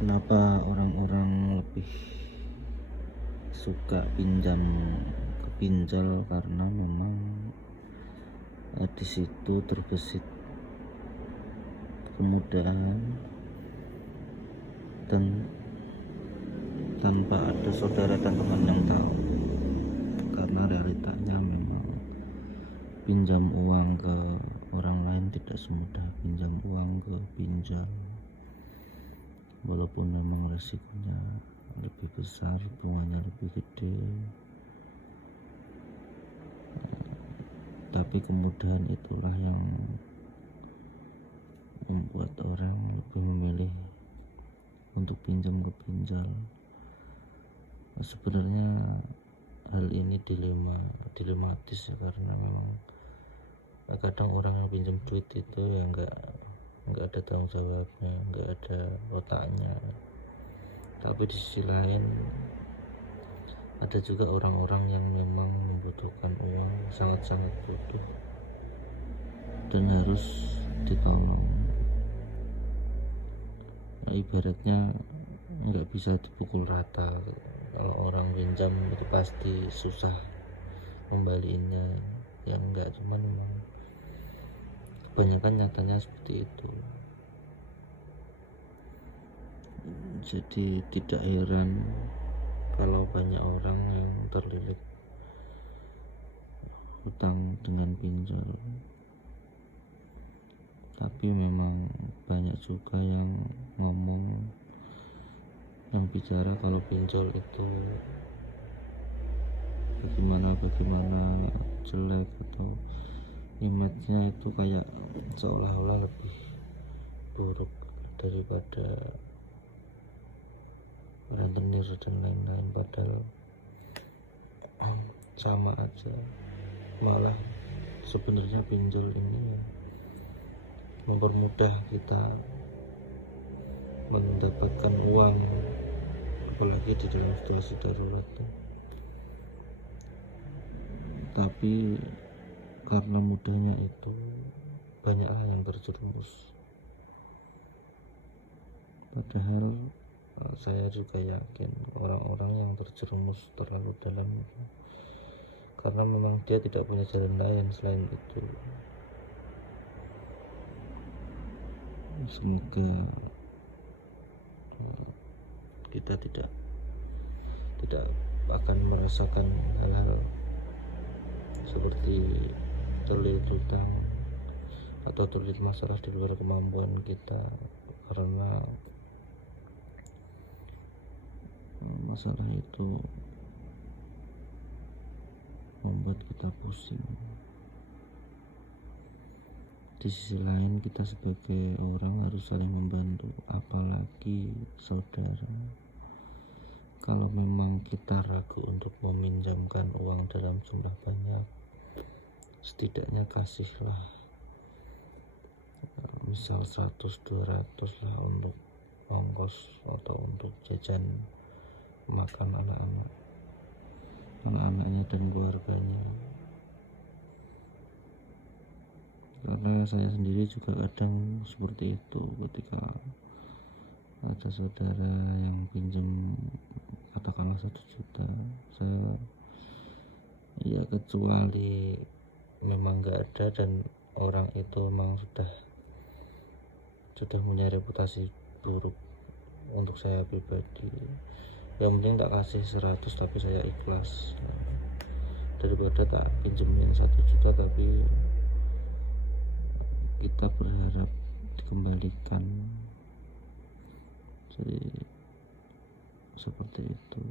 Kenapa orang-orang lebih suka pinjam ke pinjol? Karena memang di situ terbesit kemudahan dan tanpa ada saudara dan teman yang tahu. Karena realitanya memang pinjam uang ke orang lain tidak semudah pinjam uang ke pinjol, walaupun memang resikonya lebih besar, bunganya lebih gede, tapi kemudahan itulah yang membuat orang lebih memilih untuk pinjam ke pinjol. Sebenarnya hal ini dilematis ya, karena memang kadang orang yang pinjam duit itu ya nggak ada tanggung jawabnya, nggak ada otaknya. Tapi di sisi lain ada juga orang-orang yang memang membutuhkan uang, sangat-sangat butuh dan harus ditolong. Nah, ibaratnya nggak bisa dipukul rata. Kalau orang pinjam itu pasti susah kembaliinnya, ya enggak, cuman memang kebanyakan nyatanya seperti itu. Jadi tidak heran kalau banyak orang yang terlilit hutang dengan pinjol. Tapi memang banyak juga yang bicara kalau pinjol itu bagaimana jelek, atau image-nya itu kayak seolah-olah lebih buruk daripada rentenir dan lain-lain, padahal sama aja. Malah sebenarnya pinjol ini mempermudah kita mendapatkan uang, apalagi di dalam situasi darurat. Tapi karena mudahnya itu, banyaklah yang terjerumus. Padahal saya juga yakin orang-orang yang terjerumus terlalu dalam itu karena memang dia tidak punya jalan lain selain itu. Semoga kita tidak akan merasakan hal-hal seperti terlilit hutang atau terlilit masalah di luar kemampuan kita, karena masalah itu membuat kita pusing. Di sisi lain, kita sebagai orang harus saling membantu, apalagi saudara. Kalau memang kita ragu untuk meminjamkan uang dalam jumlah banyak, setidaknya kasihlah misal 100-200 lah untuk ongkos atau untuk jajan makan anak-anaknya dan keluarganya. Karena saya sendiri juga kadang seperti itu, ketika ada saudara yang pinjam katakanlah 1 juta, saya ya kecuali memang nggak ada dan orang itu memang sudah punya reputasi buruk, untuk saya pribadi yang penting tak kasih 100 tapi saya ikhlas, daripada tak pinjemin 1 juta tapi kita berharap dikembalikan. Jadi seperti itu.